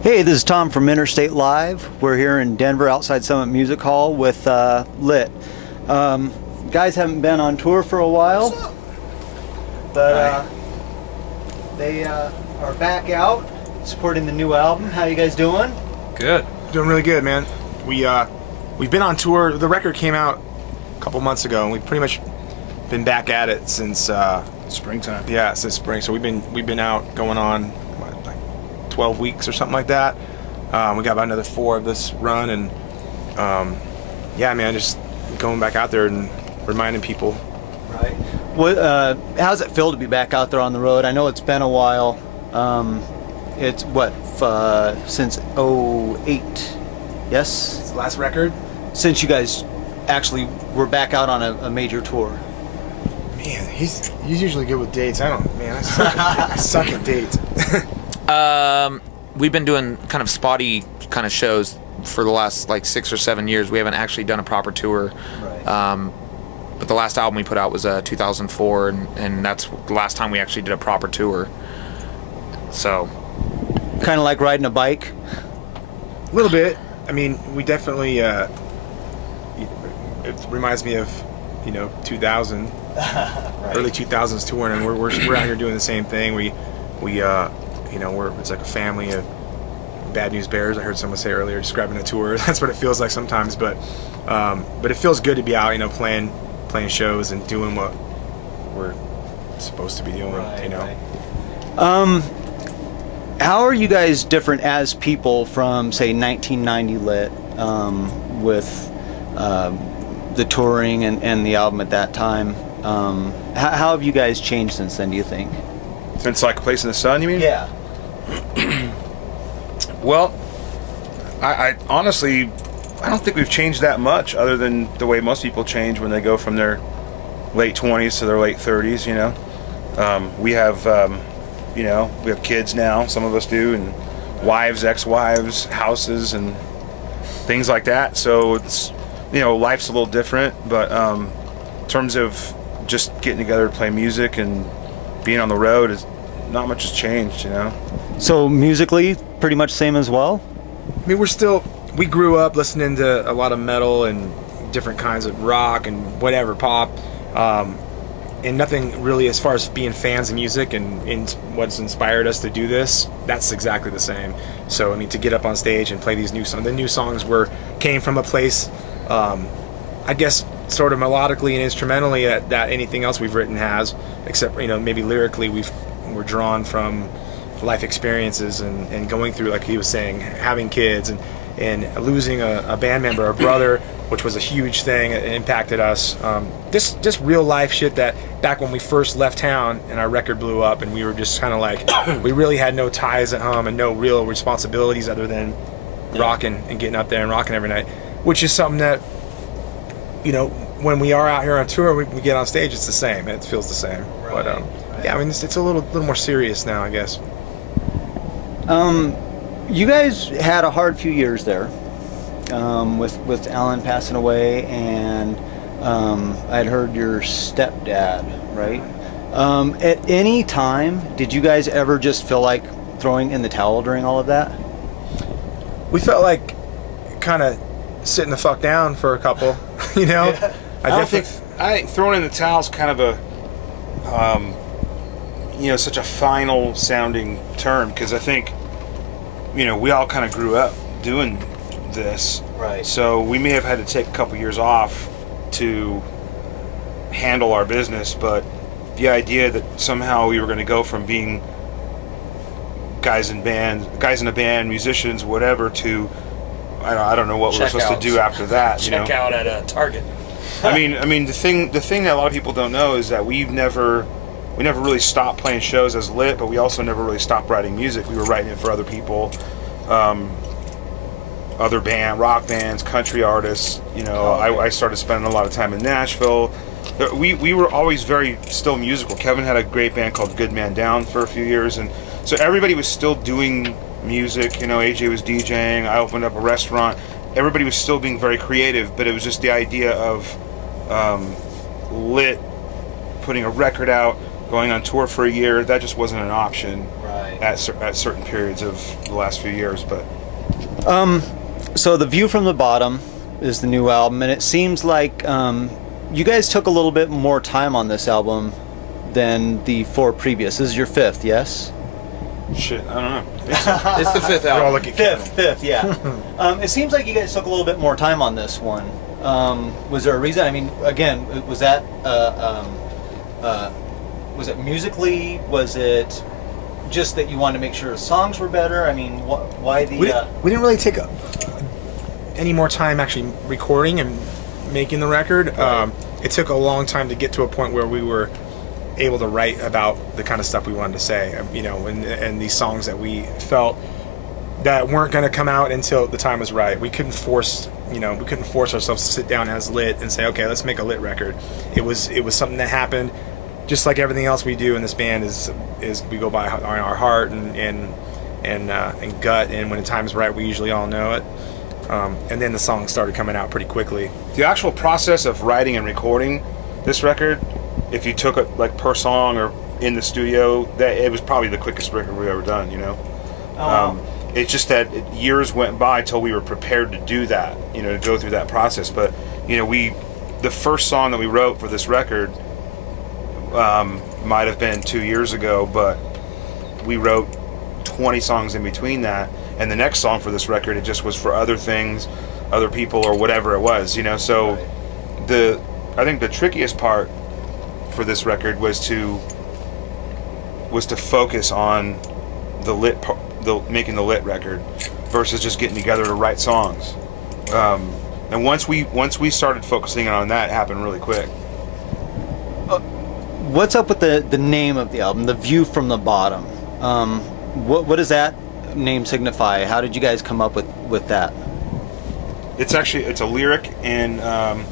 Hey, this is Tom from Interstate Live. We're here in Denver outside Summit Music Hall with Lit. Guys haven't been on tour for a while, but they are back out supporting the new album. How you guys doing? Good. Doing really good, man. We've been on tour. The record came out a couple months ago, and we've pretty much been back at it since Springtime. Yeah, since spring. So we've been out going on what, like 12 weeks or something like that. We got about another 4 of this run, and yeah, man, just going back out there and reminding people. Right. What? How's it feel to be back out there on the road? I know it's been a while. It's what since '08. Yes. It's the last record. Since you guys actually were back out on a major tour. Man, he's usually good with dates. I don't. Man, I suck at dates. We've been doing kind of spotty kind of shows for the last like 6 or 7 years. We haven't actually done a proper tour. Right. But the last album we put out was 2004, and that's the last time we actually did a proper tour. So, kind of like riding a bike. A little bit. I mean, we definitely. It reminds me of, 2000, right. Early 2000s touring, and we're out here doing the same thing. We're it's like a family of Bad News Bears. I heard someone say earlier, describing a tour. That's what it feels like sometimes. But it feels good to be out, playing shows and doing what we're supposed to be doing. Right, right. How are you guys different as people from, say, 1990 Lit, with the touring and the album at that time? How have you guys changed since then, do you think? Since like A Place in the Sun, you mean? Yeah. Well, I honestly, I don't think we've changed that much, other than the way most people change when they go from their late 20s to their late 30s, We have, we have kids now, some of us do, and wives, ex-wives, houses, and things like that. So it's, life's a little different, but in terms of just getting together to play music and being on the road, is not much has changed, So musically, pretty much same as well? I mean, we grew up listening to a lot of metal and different kinds of rock and whatever, pop, and nothing really as far as being fans of music and what's inspired us to do this, that's exactly the same. So, I mean, to get up on stage and play these new songs, the new songs came from a place, I guess, sort of melodically and instrumentally that anything else we've written has, except, maybe lyrically we're drawn from life experiences and going through, like he was saying, having kids and losing a band member, a brother, which was a huge thing. It impacted us. Just real life shit that back when we first left town and our record blew up and we were just kind of like, we really had no ties at home and no real responsibilities other than rocking and getting up there and rocking every night, which is something that, when we are out here on tour, we get on stage, it's the same. It feels the same. Right, but yeah, I mean, it's a little more serious now, I guess. You guys had a hard few years there, with Alan passing away, and I'd heard your stepdad, right? At any time, did you guys ever just feel like throwing in the towel during all of that? We felt like kind of sitting the fuck down for a couple, Yeah. I think throwing in the towel is kind of a, such a final sounding term, because I think, we all kind of grew up doing this. Right. So we may have had to take a couple years off to handle our business, but the idea that somehow we were going to go from being guys in a band, musicians, whatever, to I don't know what we were supposed to do after that. Check out at a Target. I mean, the thing that a lot of people don't know is that we never really stopped playing shows as Lit, but we also never really stopped writing music. We were writing it for other people, other rock bands, country artists. I started spending a lot of time in Nashville. We were always still musical. Kevin had a great band called Good Man Down for a few years, and so everybody was still doing music. AJ was DJing. I opened up a restaurant. Everybody was still being very creative, but it was just the idea of Lit putting a record out, going on tour for a year. That just wasn't an option. Right. at certain periods of the last few years. But So The View from the Bottom is the new album, and it seems like you guys took a little bit more time on this album than the 4 previous. This is your 5th, yes? shit, I don't know. It's the 5th We're all album. looking Fifth, yeah. It seems like you guys took a little bit more time on this one. Was there a reason? I mean, again, was that was it musically? Was it just that you wanted to make sure the songs were better? I mean, why the? We didn't really take any more time actually recording and making the record. Right. It took a long time to get to a point where we were able to write about the kind of stuff we wanted to say, you know, and these songs that we felt that weren't going to come out until the time was right. We couldn't force, you know, ourselves to sit down as Lit and say, okay, let's make a Lit record. It was something that happened, just like everything else we do in this band is we go by our heart and gut, and when the time's right, we usually all know it. And then the songs started coming out pretty quickly. The actual process of writing and recording this record, if you took it like per song or in the studio, that it was probably the quickest record we've ever done, you know. It's just that years went by till we were prepared to do that, you know, to go through that process. But you know, the first song that we wrote for this record might have been 2 years ago, but we wrote 20 songs in between that, and the next song for this record, it just was for other things, other people, or whatever it was, you know. So I think the trickiest part for this record was to focus on making the Lit record versus just getting together to write songs. And once we started focusing on that, it happened really quick. What's up with the name of the album, The View from the Bottom? What does that name signify? How did you guys come up with that? It's a lyric in the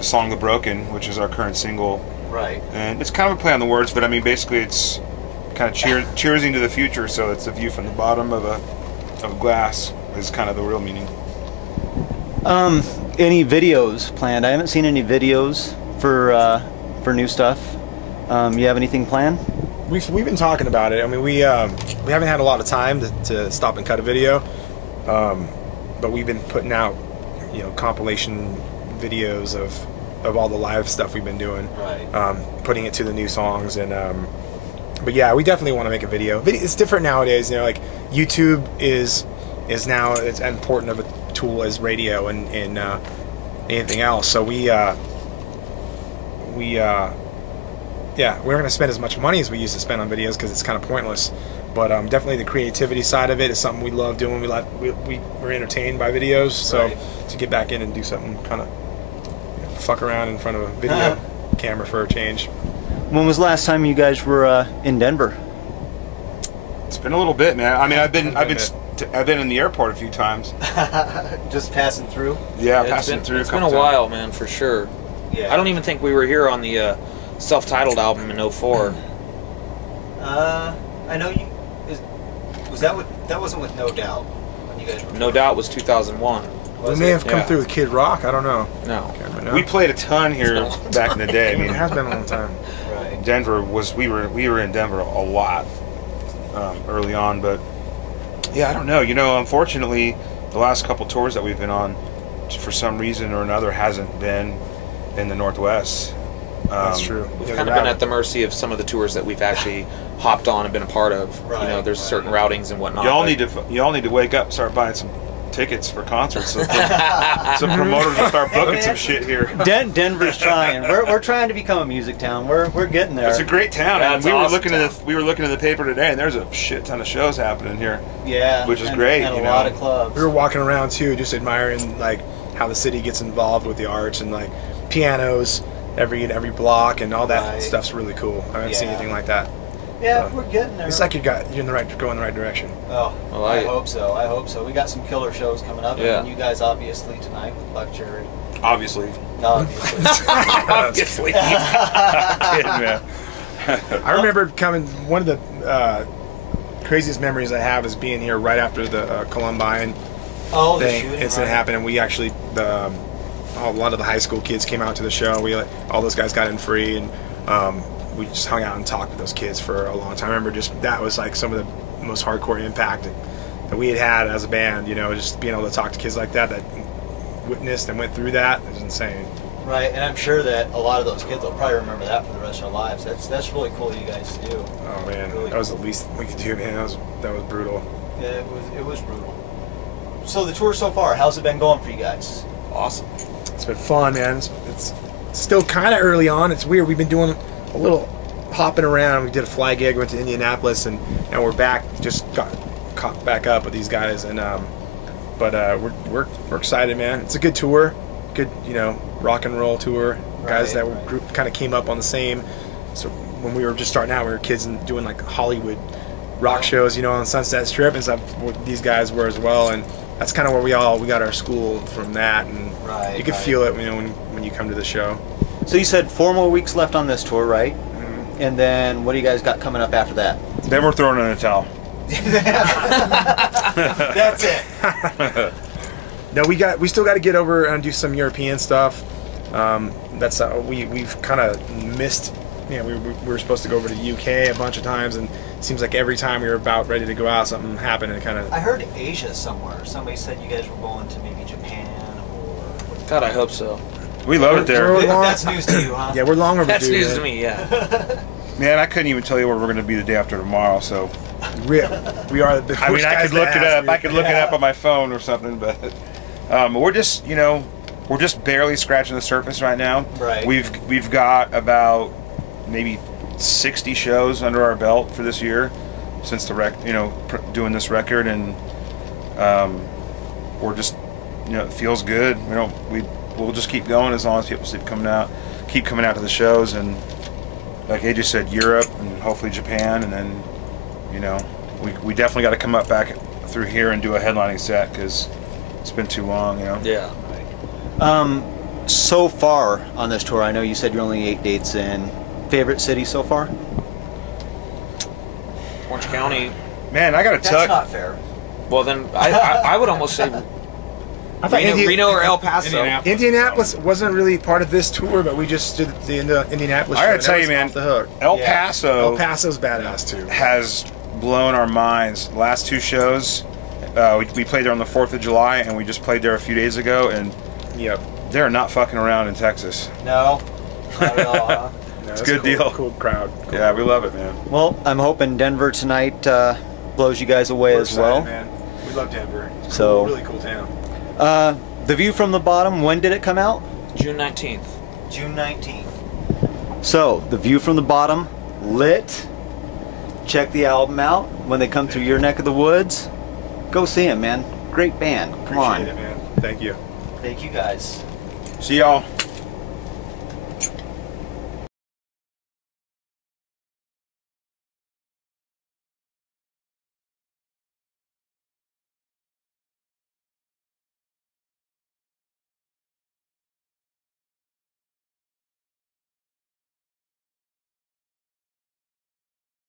song "The Broken," which is our current single. Right. And it's kind of a play on the words, but I mean, basically, it's kind of cheersing to the future. So it's the view from the bottom of a glass is kind of the real meaning. Any videos planned? I haven't seen any videos for new stuff. You have anything planned? We've been talking about it. I mean, we haven't had a lot of time to stop and cut a video, but we've been putting out, you know, compilation videos of all the live stuff we've been doing, right. Putting it to the new songs, and but yeah, we definitely want to make a video. It's different nowadays, you know, like YouTube is now as important of a tool as radio and anything else. So we're not going to spend as much money as we used to spend on videos because it's kind of pointless. But definitely the creativity side of it is something we love doing. We're entertained by videos, so right. To get back in and do something kind of fuck around in front of a video camera for a change. When was the last time you guys were in Denver? It's been a little bit, man. I mean, I've been in the airport a few times. Just passing through? Yeah, It's passing through. been a while, man, for sure. Yeah. I don't even think we were here on the self-titled album in 04. I know you. That wasn't with No Doubt when you guys were. No Doubt was 2001. We may have come Yeah. through with Kid Rock. I don't know. No. Can't remember now. We played a ton here back in the day. I It mean, has been a long time. Right. Denver we were in Denver a lot early on, but yeah, I don't know. You know, unfortunately, the last couple tours that we've been on, for some reason or another, hasn't been in the Northwest. That's true. We've kind of been at the mercy of some of the tours that we've actually hopped on and been a part of. Right, You know, there's right. certain routings and whatnot. Y'all but- need to wake up, and start buying some tickets for concerts. So some promoters will start booking some shit here. Denver's trying. We're trying to become a music town. We're getting there. It's a great town. Yeah, and it's we were awesome looking town. we were looking at the paper today, and there's a shit ton of shows happening here. Yeah, which is and, great, And you a know. lot of clubs. We were walking around too, just admiring like how the city gets involved with the arts and like pianos every block and all that Right. stuff's really cool. I haven't seen Yeah. anything like that. Yeah, we're getting there. It's like you're going the right direction. Oh, Well, I I- hope so. I hope so. We got some killer shows coming up, Yeah. and you guys obviously tonight with Buck Cherry. Obviously. Obviously. Obviously. Kidding, man. I remember coming. One of the craziest memories I have is being here right after the Columbine Oh, the thing shooting, incident right. happened, and we actually a lot of the high school kids came out to the show. All those guys got in free, and we just hung out and talked with those kids for a long time. I remember that was like some of the most hardcore impact that we had as a band. You know, just being able to talk to kids like that witnessed and went through that is insane. Right, and I'm sure that a lot of those kids will probably remember that for the rest of their lives. That's really cool that you guys do. Oh man, really that was cool. the least we could do, man. That was brutal. Yeah, it was brutal. So the tour so far, how's it been going for you guys? Awesome. It's been fun, man. It's still kind of early on. It's weird. We've been doing a little hopping around. We did a fly gig, went to Indianapolis, and now we're back. Just got caught back up with these guys, and we're excited, man. It's a good tour, good rock and roll tour. Guys that were group kind of came up on the same. So when we were just starting out, we were kids and doing like Hollywood rock shows, on Sunset Strip and stuff. These guys were as well, and that's kind of where we got our school from that, and you could feel it, when you come to the show. So you said 4 more weeks left on this tour, right? Mm-hmm. And then what do you guys got coming up after that? Then we're throwing in a towel. That's it. No, we still got to get over and do some European stuff. That's we've kind of missed. We were supposed to go over to the UK a bunch of times, and it seems like every time we were about ready to go out, something happened and kind of. I heard Asia somewhere. Somebody said you guys were going to maybe Japan or. God, I hope so. We love it there. That's news to you, huh? Yeah, we're long overdue. That's news to me, yeah. Man, I couldn't even tell you where we're going to be the day after tomorrow. So. We are the. I mean, I could look it up. I could look it up on my phone or something, but we're just, we're just barely scratching the surface right now. Right. We've got about maybe 60 shows under our belt for this year since doing this record, and we're just, it feels good. We'll just keep going as long as people keep coming out to the shows, and like AJ said, Europe and hopefully Japan, and then we definitely got to come up back through here and do a headlining set because it's been too long. Yeah. So far on this tour, I know you said you're only 8 dates in. Favorite city so far? Orange County. Man, I got to tell you. That's not fair. Well, then I would almost say I thought Reno or El Paso. Indianapolis wasn't really part of this tour, but we just did the Indianapolis show. I got to tell you, man, off the hook. El Paso's badass too. Has blown our minds. Last 2 shows, we played there on the 4th of July, and we just played there a few days ago, and they're not fucking around in Texas. No, not at all, huh? No, it's a good deal. Cool crowd. Cool. Yeah, we love it, man. Well, I'm hoping Denver tonight blows you guys away as well. Man. We love Denver. It's So, really cool town. The View from the Bottom, when did it come out? June 19th. June 19th. So, The View from the Bottom, lit. Check the album out when they come through your neck of the woods. Go see them, man. Great band. Come on. Appreciate it, man. Thank you. Thank you guys. See y'all.